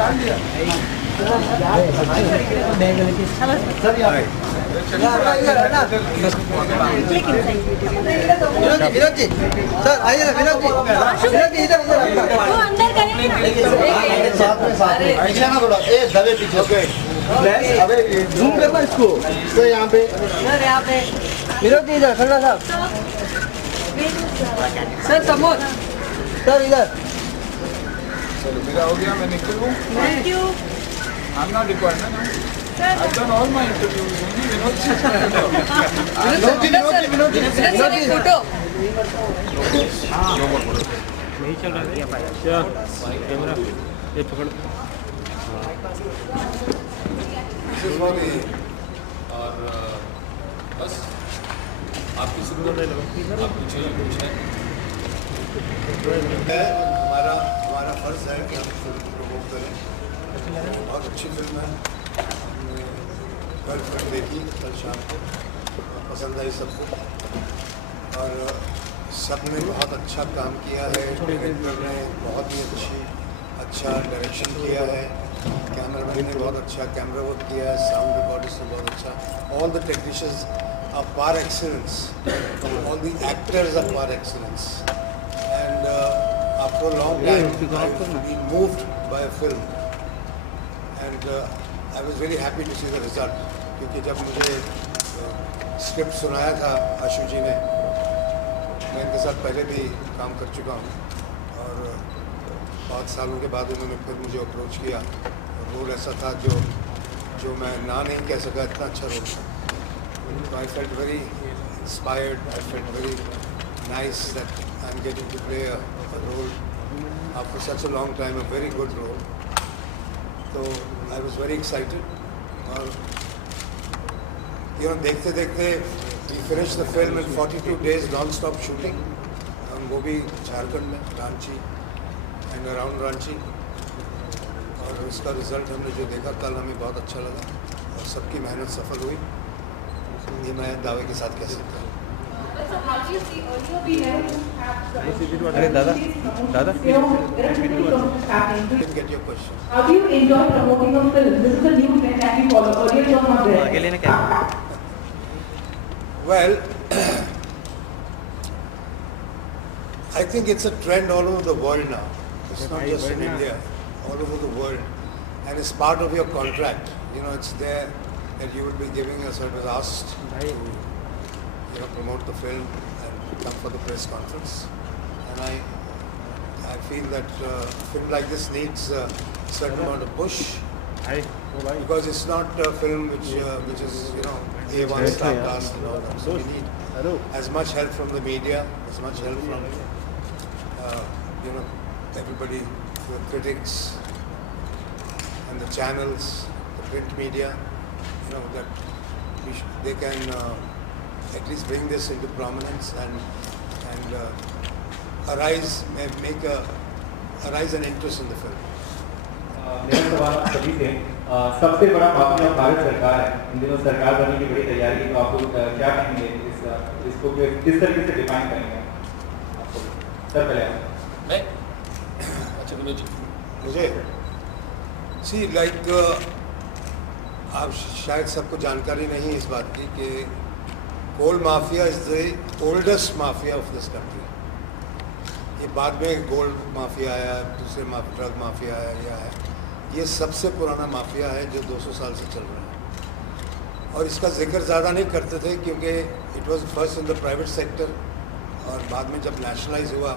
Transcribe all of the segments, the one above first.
Vinod ji sir आइए ना, विनोद जी इधर पीछे ना थोड़ा, दबे पीछे। अबे जूम करना इसको सर, यहाँ पे विनोद जी इधर, खन्ना साहब सर, समोर सर इधर। चलो मेरा हो गया, मैं निकलूँ। Thank you. I'm not required ना। I've done all my interviews. Vinod ji photo नहीं चल रहा है क्या कैमरा ये पकड़ और बस आपकी सुविधा आप पूछे हमारा फर्ज है कि हम फिल्म को प्रमोट करें। बहुत अच्छी फिल्म है, हमने कल फिल्म देखी कल शाम को, पसंद आई सबको और सबने बहुत अच्छा काम किया है। डायरेक्टर ने बहुत ही अच्छा डायरेक्शन किया है, कैमरामैन ने बहुत अच्छा कैमरा वर्क किया है, साउंड रिकॉर्डिस्ट ने बहुत अच्छा, all the technicians are par excellence, all the actors are par excellence, and after a long time I've been moved by a film, and I was very happy to see the result, क्योंकि जब मुझे script सुनाया था आशु जी ने, मैं इनके साथ पहले भी काम कर चुका हूँ और 5 सालों के बाद उन्होंने फिर मुझे अप्रोच किया और रोल ऐसा था जो मैं ना नहीं कह सका, इतना अच्छा रोल था। I felt very inspired, I felt very nice that I'm getting to play a role after such a long time, a very good role. So I was very excited और देखते देखते we finished the film in 42 days non-stop shooting, वो भी झारखंड में Ranchi and around Ranchi, और उसका result हमने जो देखा कल हमें बहुत अच्छा लगा और सबकी मेहनत सफल हुई, ये मैं दावे के साथ कह सकता हूँ। अरे दादा Get your question. How do you enjoy promoting a film? This is a new trend that we follow. Earlier it was not there. आगे लेना क्या Well, I think it's a trend all over the world now. It's not just in India, all over the world, and it's part of your contract. It's there that you will be giving a certain asked to promote the film and come for the press conference, and I feel that a film like this needs a certain amount of push, because it's not a film which is A1 star cast and all that. So we need as much help from the media, as much help from everybody, the critics and the channels, the print media, that they can at least bring this into prominence and arise an interest in the film. मेरा सवाल आप सभी से, सबसे बड़ा mafia Bharat सरकार है, इन दिनों सरकार बनने की बड़ी तैयारी है, तो आप लोग क्या कहेंगे इसको किस तरीके से डिफाइन करेंगे आपको? सर पहले मैं अच्छा विनोद जी मुझे आप शायद सबको जानकारी नहीं इस बात की कि coal mafia is the oldest mafia of this country. ये बाद में गोल्ड माफिया आया, दूसरे ड्रग माफिया आया है, ये सबसे पुराना माफिया है जो 200 साल से चल रहा है, और इसका जिक्र ज़्यादा नहीं करते थे क्योंकि it was first in the private sector, और बाद में जब नेशनलाइज हुआ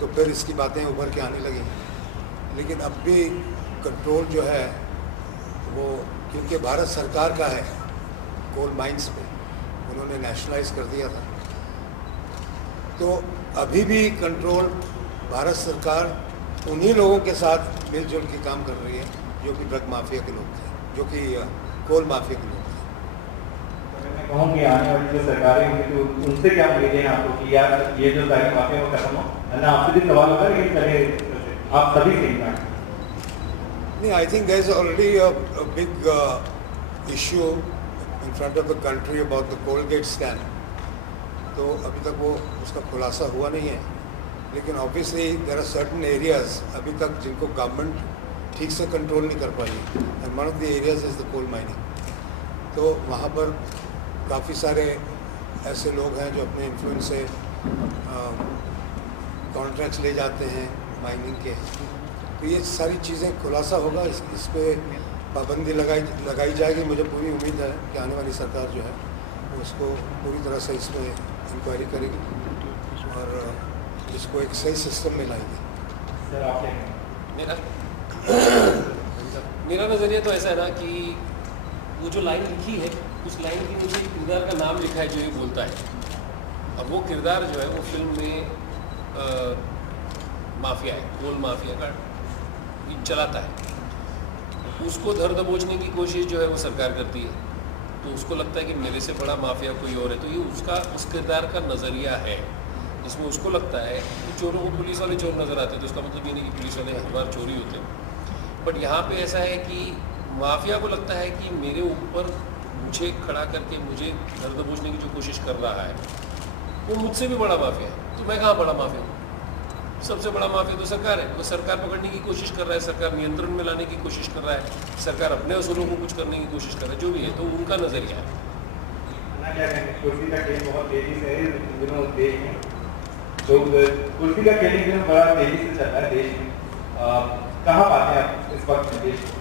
तो फिर इसकी बातें उभर के आने लगी। लेकिन अब भी कंट्रोल जो है वो, क्योंकि भारत सरकार का है, कोल माइंस पे उन्होंने नेशनलाइज कर दिया था, तो अभी भी कंट्रोल भारत सरकार उन्हीं लोगों के साथ मिलजुल के काम कर रही है जो कि ड्रग माफिया के लोग थे, जो कि कोल माफिया के लोग थे। मैं कहूँगी आने वाली जो सरकारें होंगी तो उनसे क्या उम्मीदें हैं आपको कि यार ये जो सारी माफिया वो खत्म हो? आपसे भी सवाल होगा लेकिन पहले आप सभी से नहीं, I think there is already a big issue in front of the country about the Coalgate scam, तो अभी तक वो उसका खुलासा हुआ नहीं है, लेकिन obviously there are certain areas अभी तक जिनको गवर्नमेंट ठीक से कंट्रोल नहीं कर पाई and one of the areas is the coal mining. तो वहाँ पर काफ़ी सारे ऐसे लोग हैं जो अपने इन्फ्लुएंस से कॉन्ट्रैक्ट्स ले जाते हैं माइनिंग के। तो ये सारी चीज़ें खुलासा होगा, इस पर पाबंदी लगाई जाएगी। मुझे पूरी उम्मीद है कि आने वाली सरकार जो है वो उसको पूरी तरह से इसमें इंक्वायरी करेगी और इसको एक सही सिस्टम में लाएगी। सर आप क्या कहेंगे? मेरा नज़रिया तो ऐसा है ना कि वो जो लाइन लिखी है उस लाइन की मुझे किरदार का नाम लिखा है जो ये बोलता है। अब वो किरदार जो है वो फिल्म में माफिया है, कोल माफिया का चलाता है। उसको धर दबोचने की कोशिश जो है वो सरकार करती है, तो उसको लगता है कि मेरे से बड़ा माफिया कोई और है। तो ये उसका उस किरदार का नज़रिया है, जिसमें उसको लगता है कि चोरों को पुलिस वाले चोर नज़र आते हैं, तो उसका मतलब ये नहीं कि पुलिस वाले हर बार चोरी होते हैं। बट यहाँ पे ऐसा है कि माफिया को लगता है कि मेरे ऊपर मुझे खड़ा करके मुझे धर दबोचने की जो कोशिश कर रहा है वो मुझसे भी बड़ा माफिया है, तो मैं कहाँ बड़ा माफिया हूँ? सबसे बड़ा माफिया तो सरकार है। तो सरकार पकड़ने की कोशिश कर रहा है, सरकार नियंत्रण में लाने की कोशिश कर रहा है, सरकार अपने असूलों को कुछ करने की कोशिश कर रहा है, जो भी है। तो उनका नज़रिया है। क्या कहेंगे, कुर्सी का खेल बहुत तेजी से है इन दिनों देश में, तो कुर्सी का खेल इन दिनों बड़ा तेजी से चल रहा है देश में। कहाँ पाते हैं आप इस वक्त में देश में,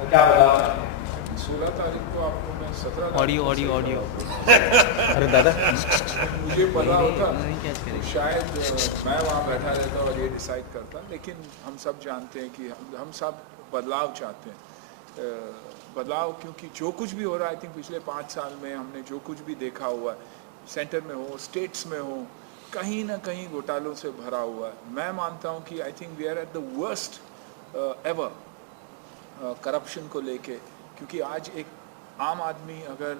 और क्या बदलाव आते हैं? 16 तारीख को आपको मैं 17 ऑडियो अरे दादा मुझे पता होता शायद मैं वहाँ बैठा रहता और ये डिसाइड करता, लेकिन हम सब जानते हैं कि हम सब बदलाव चाहते हैं। बदलाव क्योंकि जो कुछ भी हो रहा है, आई थिंक पिछले 5 साल में हमने जो कुछ भी देखा हुआ है, सेंटर में हो, स्टेट्स में हो, कहीं ना कहीं घोटालों से भरा हुआ है। मैं मानता हूँ कि I think we are at the worst ever corruption को लेके, क्योंकि आज एक आम आदमी अगर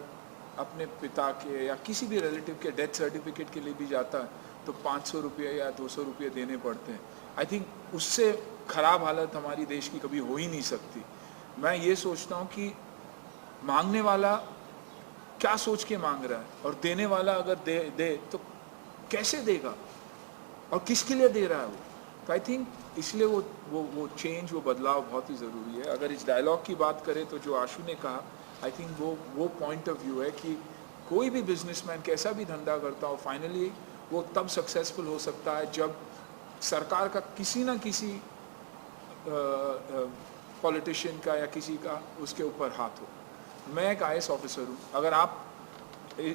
अपने पिता के या किसी भी रिलेटिव के डेथ सर्टिफिकेट के लिए भी जाता है तो 500 रुपये या 200 रुपये देने पड़ते हैं। आई थिंक उससे ख़राब हालत हमारी देश की कभी हो ही नहीं सकती। मैं ये सोचता हूँ कि मांगने वाला क्या सोच के मांग रहा है और देने वाला अगर दे तो कैसे देगा और किसके लिए दे रहा है वो। तो आई थिंक इसलिए वो चेंज, वो बदलाव बहुत ही ज़रूरी है। अगर इस डायलॉग की बात करें तो जो आशु ने कहा, आई थिंक वो पॉइंट ऑफ व्यू है कि कोई भी बिजनेसमैन कैसा भी धंधा करता हो, फाइनली वो तब सक्सेसफुल हो सकता है जब सरकार का किसी ना किसी पॉलिटिशियन का या किसी का उसके ऊपर हाथ हो। मैं एक IAS ऑफिसर हूँ। अगर आप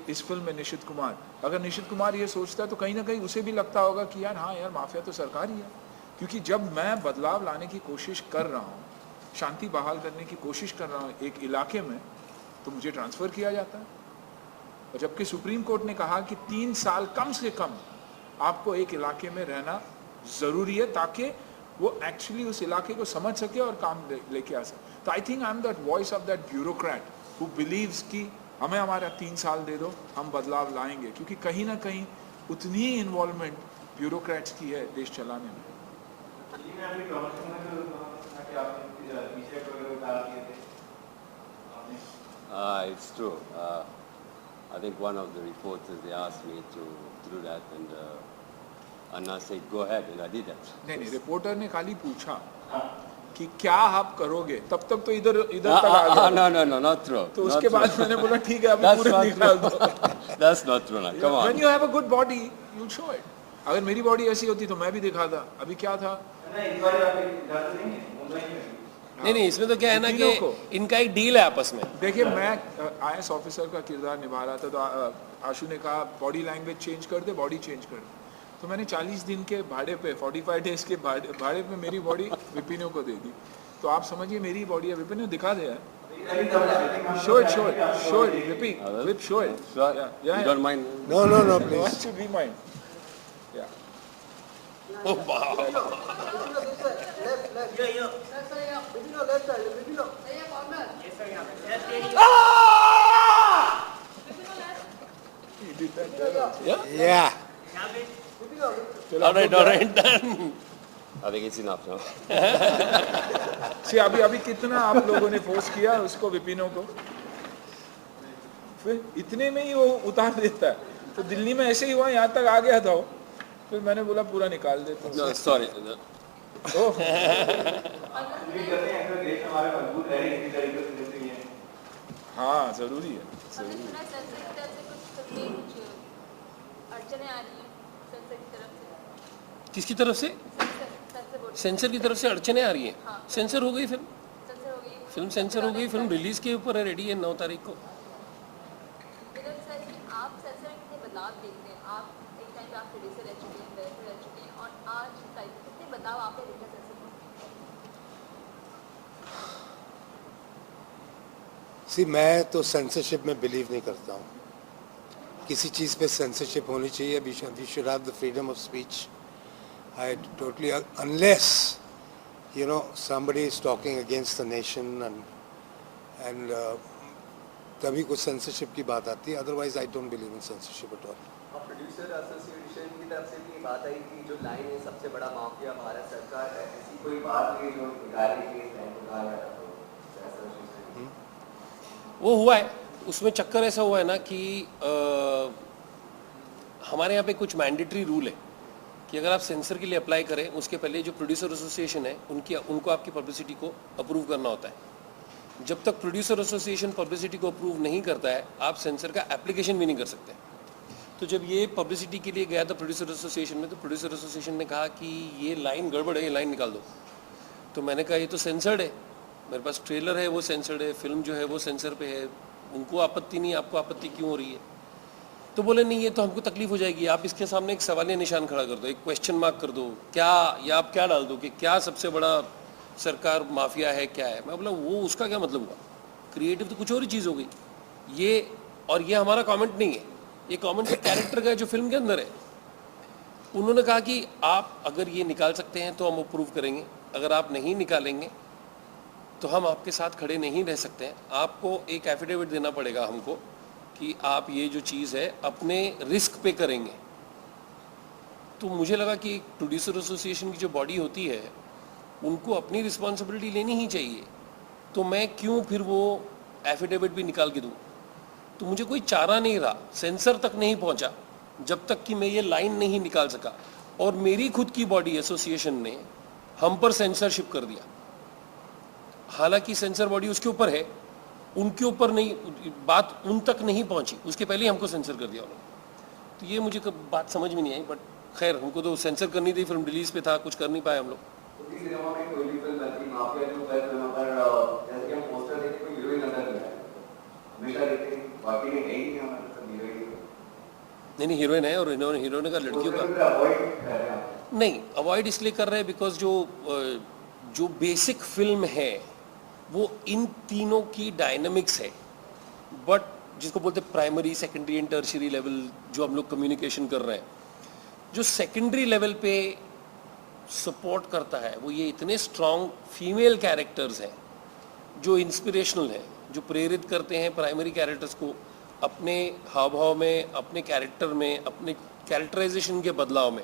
इस फिल्म में निशित कुमार, अगर निशित कुमार ये सोचता है तो कहीं ना कहीं उसे भी लगता होगा कि यार हाँ यार माफिया तो सरकार ही है। क्योंकि जब मैं बदलाव लाने की कोशिश कर रहा हूँ, शांति बहाल करने की कोशिश कर रहा हूँ एक इलाके में, तो मुझे ट्रांसफ़र किया जाता है। और जबकि सुप्रीम कोर्ट ने कहा कि 3 साल कम से कम आपको एक इलाके में रहना ज़रूरी है ताकि वो एक्चुअली उस इलाके को समझ सके और काम लेके आ सके। तो I think I am that voice of that bureaucrat who believes कि हमें हमारा 3 साल दे दो, हम बदलाव लाएंगे। क्योंकि कहीं ना कहीं उतनी ही इन्वॉल्वमेंट ब्यूरोक्रेट्स की है देश चलाने में। It's true. I think one of the reporters, they asked me to do that, and Anna said, go ahead, and I did that. नहीं, रिपोर्टर ने खाली पूछा कि क्या आप करोगे, तब तक तो इधर तक आ गया। No, not true. तो उसके बाद मैंने बोला ठीक है, अभी पूरे निकाल दो। That's not true. Come on. When you have a good body, you show it. अगर मेरी बॉडी ऐसी होती तो मैं भी दिखाता। अभी क्या था? नहीं, इसमें तो क्या है ना कि इनका एक डील है आपस में। देखिए, मैं IAS ऑफिसर का किरदार निभा रहा था, तो आशु ने कहा बॉडी लैंग्वेज चेंज कर दे, बॉडी चेंज कर दे। तो मैंने 40 दिन के भाड़े पे, 45 डेज के भाड़े पे मेरी बॉडी विपिनो को दे दी। तो आप समझिए मेरी बॉडी है, विपिनो दिखा दे यार। Show it, Vip, show it. You don't mind? No, please. Why should we mind? Yeah. Oh, wow. Yeah. All right, done. I think it's enough now. See, अभी कितना आप लोगों ने फोर्स किया उसको, विपिनो को, फिर इतने में ही वो उतार देता है। तो दिल्ली में ऐसे ही हुआ, यहाँ तक आ गया था वो, फिर मैंने बोला पूरा निकाल देता हूँ। No, sorry. हाँ ज़रूरी है, हमने ज़रूरी सुना है। सेंसर की तरफ से कुछ अड़चने आ रही हैं सेंसर की तरफ से। किसकी तरफ से? सेंसर बोर्ड सेंसर की तरफ से अड़चने आ रही हैं। हाँ। सेंसर हो गई फिल्म, सेंसर हो गई। फिल्म सेंसर हो गई, फिल्म रिलीज के ऊपर है, रेडी है 9 तारीख को। विनोद सर जी, आप सेंसर में कितने बदलाव देखते हैं? आप एक टाइम पे आप प्रोड्यूसर रह चुके हैं, डायरेक्टर रह चुके हैं, और आज टाइप कितने बदलाव आपने देखा सेंसर में? सी, मैं तो सेंसरशिप में बिलीव नहीं करता हूँ। किसी चीज़ पे सेंसरशिप होनी चाहिए। We should have the freedom of speech. I totally, unless somebody is talking against the nation and तभी कुछ सेंसरशिप की बात आती है। Otherwise I don't believe in censorship at all. Producer association की तरफ से भी बात आई कि जो लाइन है सबसे बड़ा माफिया भारत सरकार है, ऐसी कोई बात हुई जो निकाली केस है उठाया तो वो हुआ है, उसमें चक्कर ऐसा हुआ है ना कि हमारे यहाँ पे कुछ मैंडेटरी रूल है कि अगर आप सेंसर के लिए अप्लाई करें उसके पहले जो प्रोड्यूसर एसोसिएशन है उनको आपकी पब्लिसिटी को अप्रूव करना होता है। जब तक प्रोड्यूसर एसोसिएशन पब्लिसिटी को अप्रूव नहीं करता है आप सेंसर का एप्लीकेशन भी नहीं कर सकते। तो जब ये पब्लिसिटी के लिए गया था प्रोड्यूसर एसोसिएशन में, तो प्रोड्यूसर एसोसिएशन ने कहा कि ये लाइन गड़बड़ है, ये लाइन निकाल दो। तो मैंने कहा ये तो सेंसर्ड है, मेरे पास ट्रेलर है वो सेंसर्ड है, फिल्म जो है वो सेंसर पे है, उनको आपत्ति नहीं, आपको आपत्ति क्यों हो रही है? तो बोले नहीं ये तो हमको तकलीफ हो जाएगी, आप इसके सामने एक सवालिया निशान खड़ा कर दो, एक क्वेश्चन मार्क कर दो, क्या या आप क्या डाल दो कि क्या सबसे बड़ा सरकार माफिया है, क्या है? मैं बोला वो उसका क्या मतलब हुआ? क्रिएटिव तो कुछ और ही चीज़ हो गई ये। और ये हमारा कमेंट नहीं है, ये कमेंट कैरेक्टर का है जो फिल्म के अंदर है। उन्होंने कहा कि आप अगर ये निकाल सकते हैं तो हम अप्रूव करेंगे, अगर आप नहीं निकालेंगे तो हम आपके साथ खड़े नहीं रह सकते हैं, आपको एक एफिडेविट देना पड़ेगा हमको कि आप ये जो चीज़ है अपने रिस्क पे करेंगे। तो मुझे लगा कि एक प्रोड्यूसर एसोसिएशन की जो बॉडी होती है उनको अपनी रिस्पॉन्सिबिलिटी लेनी ही चाहिए, तो मैं क्यों फिर वो एफिडेविट भी निकाल के दूँ? तो मुझे कोई चारा नहीं रहा, सेंसर तक नहीं पहुँचा जब तक कि मैं ये लाइन नहीं निकाल सका। और मेरी खुद की बॉडी एसोसिएशन ने हम पर सेंसरशिप कर दिया, हालांकि सेंसर बॉडी उसके ऊपर है, उनके ऊपर नहीं, बात उन तक नहीं पहुंची, उसके पहले ही हमको सेंसर कर दिया उन्होंने। तो ये मुझे बात समझ में नहीं आई, बट खैर हमको तो सेंसर करनी थी, फिल्म रिलीज पे था, कुछ कर नहीं पाए हम लोग। नहीं हीरोइन है, और हीरोइन का लड़कियों का नहीं अवॉइड इसलिए कर रहे हैं बिकॉज जो बेसिक फिल्म है वो इन तीनों की डायनामिक्स है, बट जिसको बोलते हैं primary, secondary and tertiary level, जो हम लोग कम्युनिकेशन कर रहे हैं, जो सेकेंडरी लेवल पे सपोर्ट करता है वो ये इतने स्ट्रॉन्ग फीमेल कैरेक्टर्स हैं जो इंस्पिरेशनल हैं, जो प्रेरित करते हैं प्राइमरी कैरेक्टर्स को अपने हाव भाव में, अपने कैरेक्टर में, अपने कैरेक्टराइजेशन के बदलाव में।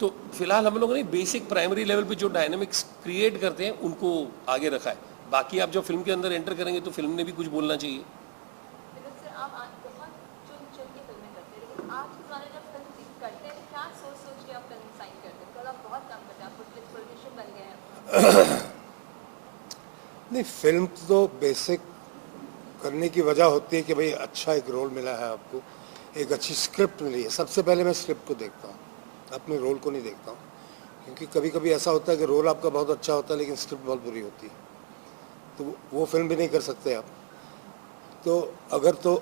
तो फिलहाल हम लोगों ने बेसिक प्राइमरी लेवल पे जो डायनामिक्स क्रिएट करते हैं उनको आगे रखा है। बाकी आप जब फिल्म के अंदर एंटर करेंगे तो फिल्म ने भी कुछ बोलना चाहिए। सर आप बहुत चुन के फिल्में करते हैं, लेकिन आज के ज़माने जब फिल्म करते हैं क्या सोच के आप फिल्म साइन करते हैं? कल आप बहुत काम करते हैं, आप पॉलिटिशियन बन गए हैं। नहीं, फिल्म तो बेसिक करने की वजह होती है कि भाई अच्छा एक रोल मिला है आपको, एक अच्छी स्क्रिप्ट मिली है। सबसे पहले मैं स्क्रिप्ट को देखता हूँ, अपने रोल को नहीं देखता हूँ, क्योंकि कभी कभी ऐसा होता है कि रोल आपका बहुत अच्छा होता है लेकिन स्क्रिप्ट बहुत बुरी होती है, तो वो फिल्म भी नहीं कर सकते आप। तो अगर तो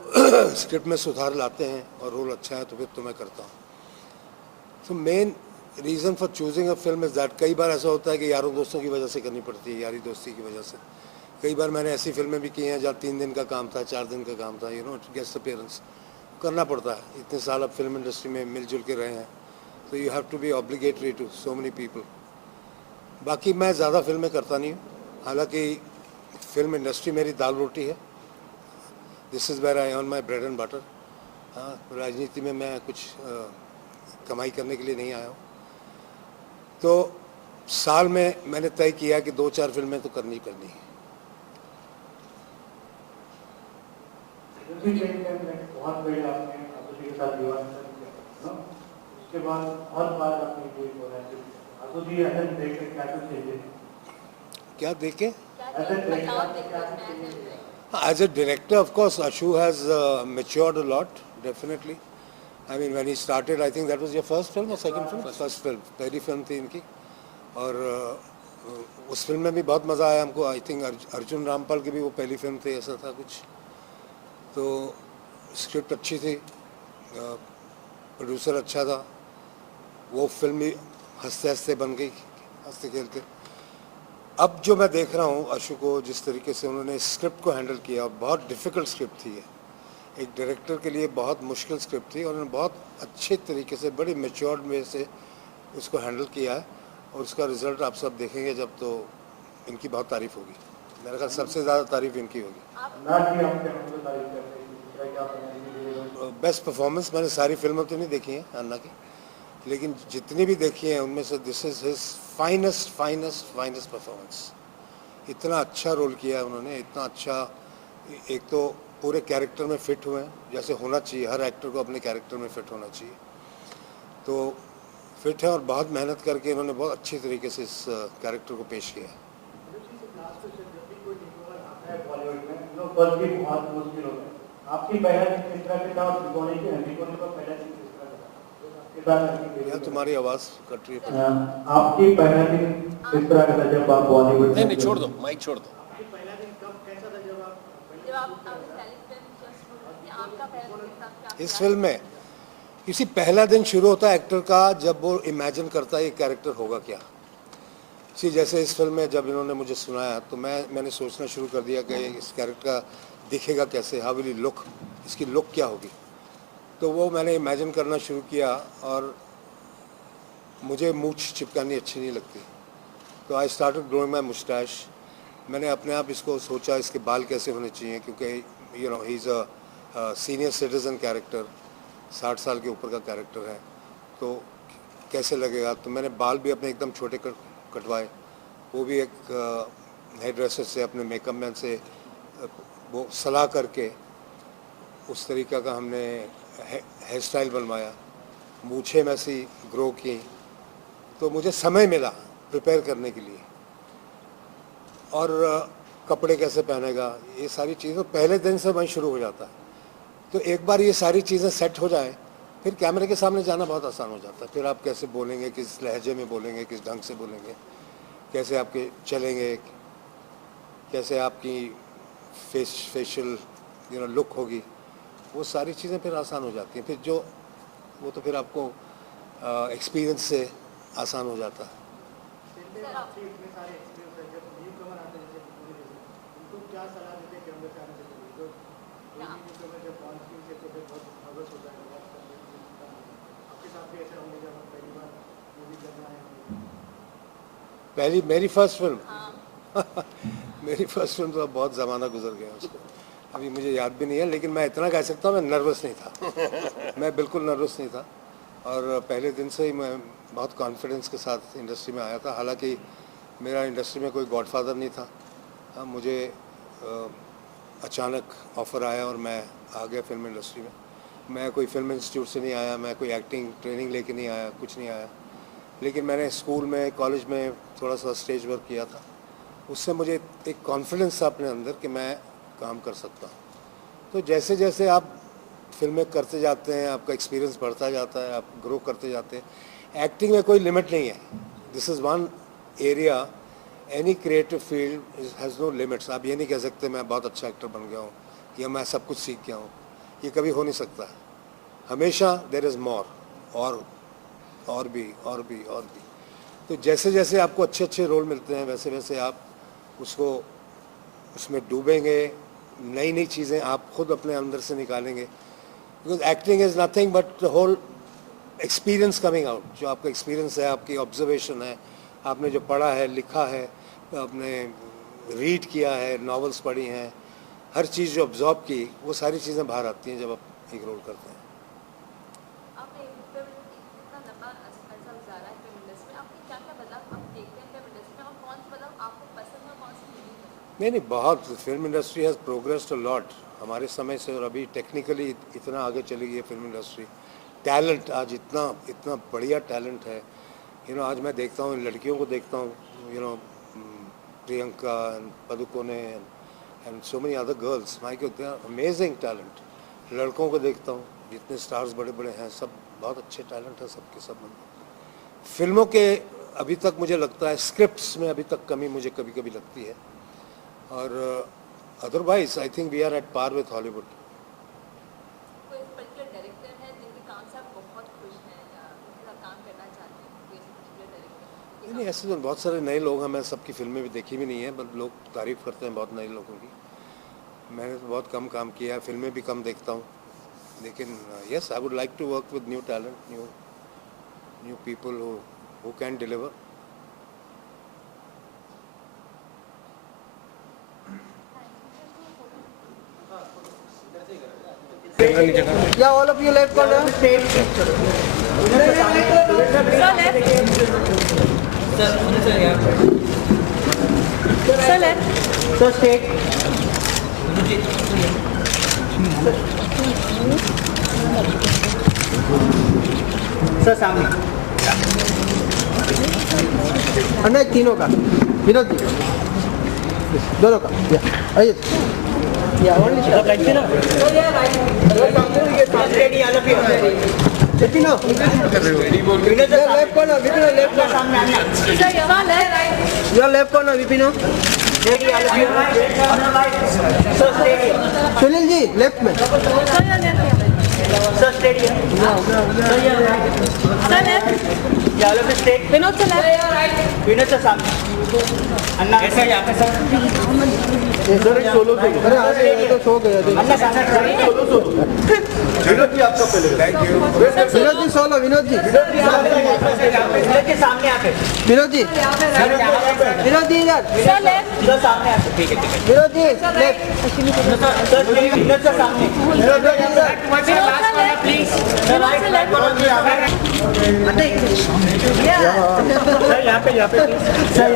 स्क्रिप्ट में सुधार लाते हैं और रोल अच्छा है तो फिर तो मैं करता हूँ। तो main reason for choosing a film is that कई बार ऐसा होता है कि यारों दोस्तों की वजह से करनी पड़ती है, यारी दोस्ती की वजह से। कई बार मैंने ऐसी फिल्में भी की हैं जहाँ 3 दिन का काम था, 4 दिन का काम था, गेस्ट अपीयरेंस करना पड़ता है। इतने साल अब फिल्म इंडस्ट्री में मिलजुल के रहे हैं, तो you have to be obligatory to so many people. बाकी मैं ज़्यादा फिल्में करता नहीं हूँ, हालांकि फिल्म इंडस्ट्री मेरी दाल रोटी है। This is where I earn my bread and butter. हाँ, राजनीति में मैं कुछ कमाई करने के लिए नहीं आया हूँ। तो साल में मैंने तय किया कि 2-4 फिल्में तो करनी करनी है। बहुत बड़ी आपने के साथ विवाह किया, उसके बाद हर बार आपने कोई क्या देखे? बदलाव देखते हैं उसमें as a As a director, of course, Ashu has matured a lot, definitely. I mean, when he started, I think that was your first film or second film? First film. पहली फिल्म थी इनकी. और उस film में भी बहुत मज़ा आया हमको. आई थिंक अर्जुन रामपाल की भी वो पहली फिल्म थी, ऐसा था कुछ. तो स्क्रिप्ट अच्छी थी, प्रोड्यूसर अच्छा था. वो फिल्म भी हंसते हंसते बन गई, हंसते खेलते. अब जो मैं देख रहा हूँ अशु को, जिस तरीके से उन्होंने स्क्रिप्ट को हैंडल किया, बहुत डिफ़िकल्ट स्क्रिप्ट थी ये. एक डायरेक्टर के लिए बहुत मुश्किल स्क्रिप्ट थी और उन्होंने बहुत अच्छे तरीके से, बड़ी मैच्योर्ड वे से उसको हैंडल किया है. और उसका रिज़ल्ट आप सब देखेंगे जब, तो इनकी बहुत तारीफ़ होगी. मेरे ख्याल सबसे ज़्यादा तारीफ़ इनकी होगी. बेस्ट परफॉर्मेंस मैंने सारी फिल्में तो नहीं देखी हैं अन्ना की, लेकिन जितनी भी देखी हैं उनमें से this is his finest performance. इतना अच्छा रोल किया है उन्होंने, इतना अच्छा. एक तो पूरे कैरेक्टर में फिट हुए हैं जैसे होना चाहिए. हर एक्टर को अपने कैरेक्टर में फिट होना चाहिए, तो फिट है. और बहुत मेहनत करके इन्होंने बहुत अच्छी तरीके से इस कैरेक्टर को पेश किया है. यार तुम्हारी आवाज़ कट रही है. आपकी पहला दिन किस तरह का था जब आप बॉलीवुड? नहीं छोड़ दो, माइक छोड़ दो. इस फिल्म में किसी पहला दिन शुरू होता है एक्टर का जब वो इमेजिन करता है ये कैरेक्टर होगा क्या. इसी जैसे इस फिल्म में जब इन्होंने मुझे सुनाया तो मैंने सोचना शुरू कर दिया कि इस कैरेक्टर का दिखेगा कैसे, हाउ विल ही लुक, इसकी लुक क्या होगी. तो वो मैंने इमेजिन करना शुरू किया. और मुझे मूंछ चिपकानी अच्छी नहीं लगती, तो I started growing my Moustache. मैंने अपने आप इसको सोचा इसके बाल कैसे होने चाहिए, क्योंकि you know he is a senior citizen character, 60 साल के ऊपर का कैरेक्टर है, तो कैसे लगेगा. तो मैंने बाल भी अपने एकदम छोटे कटवाए. वो भी एक हेयर ड्रेसर से, अपने मेकअप मैन से वो सलाह करके उस तरीक़ा का हमने हेयर स्टाइल बनवाया. मूछें वैसी ग्रो की, तो मुझे समय मिला प्रिपेयर करने के लिए. और कपड़े कैसे पहनेगा, ये सारी चीज़ें पहले दिन से वहीं शुरू हो जाता है. तो एक बार ये सारी चीज़ें सेट हो जाए, फिर कैमरे के सामने जाना बहुत आसान हो जाता है. फिर आप कैसे बोलेंगे, किस लहजे में बोलेंगे, किस ढंग से बोलेंगे, कैसे आपके चलेंगे, कैसे आपकी फेशियल यू नो लुक होगी, वो सारी चीज़ें फिर आसान हो जाती हैं. फिर जो वो तो फिर आपको एक्सपीरियंस से आसान हो जाता है. पहली मेरी फर्स्ट फिल्म मेरी फर्स्ट फिल्म तो अब बहुत ज़माना गुजर गया उसको, अभी मुझे याद भी नहीं है. लेकिन मैं इतना कह सकता हूँ, मैं नर्वस नहीं था. मैं बिल्कुल नर्वस नहीं था. और पहले दिन से ही मैं बहुत कॉन्फिडेंस के साथ इंडस्ट्री में आया था. हालांकि मेरा इंडस्ट्री में कोई गॉडफादर नहीं था. मुझे अचानक ऑफ़र आया और मैं आ गया फिल्म इंडस्ट्री में. मैं कोई फिल्म इंस्टीट्यूट से नहीं आया, मैं कोई एक्टिंग ट्रेनिंग लेके नहीं आया, कुछ नहीं आया. लेकिन मैंने स्कूल में, कॉलेज में थोड़ा सा स्टेज वर्क किया था. उससे मुझे एक कॉन्फिडेंस था अपने अंदर कि मैं काम कर सकता हूँ. तो जैसे जैसे आप फिल्में करते जाते हैं, आपका एक्सपीरियंस बढ़ता जाता है, आप ग्रो करते जाते हैं. एक्टिंग में कोई लिमिट नहीं है. This is one area, any creative field has no limits. आप ये नहीं कह सकते मैं बहुत अच्छा एक्टर बन गया हूँ या मैं सब कुछ सीख गया हूँ. ये कभी हो नहीं सकता. हमेशा देयर इज़ मोर, और भी. तो जैसे जैसे आपको अच्छे अच्छे रोल मिलते हैं, वैसे वैसे आप उसमें डूबेंगे. नई नई चीज़ें आप खुद अपने अंदर से निकालेंगे. Because acting is nothing but the whole experience coming out. जो आपका एक्सपीरियंस है, आपकी ऑब्जर्वेशन है, आपने जो पढ़ा है, लिखा है, आपने रीड किया है, नॉवेल्स पढ़ी हैं, हर चीज़ जो ऑब्जॉर्व की, वो सारी चीज़ें बाहर आती हैं जब आप एक रोल करते हैं. नहीं, बहुत. Film industry has progressed a lot हमारे समय से. और अभी टेक्निकली इतना आगे चली गई है फिल्म इंडस्ट्री. टैलेंट आज इतना बढ़िया टैलेंट है. आज मैं देखता हूँ लड़कियों को देखता हूँ, Priyanka and Padukone and so many other girls, my god they are amazing talent. लड़कों को देखता हूँ, जितने स्टार्स बड़े बड़े हैं सब बहुत अच्छे टैलेंट है सबके सब। फिल्मों के अभी तक मुझे लगता है स्क्रिप्ट्स में अभी तक कमी मुझे कभी कभी लगती है, और otherwise I think we are at par with Hollywood. कोई पर्टिकुलर डायरेक्टर है जिनके काम से आप बहुत खुश हैं या उनके साथ काम करना चाहते हैं, कोई पर्टिकुलर डायरेक्टर? नहीं, ऐसे तो बहुत सारे नए लोग हैं, मैं सबकी फिल्में भी देखी भी नहीं है, बट लोग तारीफ़ करते हैं बहुत नए लोगों की। मैंने तो बहुत कम काम किया है, फिल्में भी कम देखता हूँ, लेकिन yes I would like to work with new talent, new people who can deliver. Yeah, all of you left corner. Sir, left. So straight. Sir सामने। अन्ना तीनों का, विनोद जी दोनों का। आइए। Yeah, only shot. Like ना? Oh yeah, right. Ready, all of you. Ready now. Your left corner, Vipino, left corner. Sir, your left. Your left corner, Vipino. Ready, all of you. So steady. Sunil ji, left में. Sir, your left. So steady. Sir, your right. Sir, left. Yeah, all of you straight. Vinod, sir, left. Your right. Vinod से सामने। अन्ना ऐसा यहाँ पे sir. ये sir एक solo से। अरे आज ये तो सो गया थे। अन्ना सामने सोलो। विनोद जी आपका पहले। Thank you. Vinod ji solo, Vinod ji. Vinod ji सामने आके। विनोद जी। विनोद जी इधर। Sir, left. इधर सामने आके। ठीक है। विनोद जी लेफ्ट। सर विनोद से सामने। विनोद जी इधर। Vinod, sir, left. Please. Vinod, sir, left. Sir यहाँ पे सर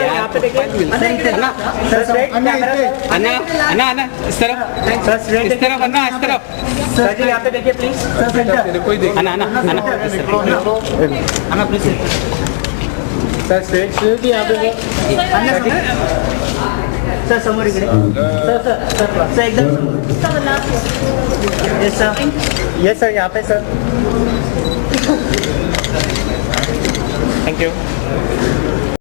यहाँ पे देखिए सर स्ट्रेट अन्ना इस तरफ सर स्ट्रेट इस तरफ अन्ना इस तरफ सर जी यहाँ पे देखिए please sir centre Anna please sir straight जी यहाँ पे सर समोर इकडे सर एकदम यस सर यहाँ पे सर थैंक यू।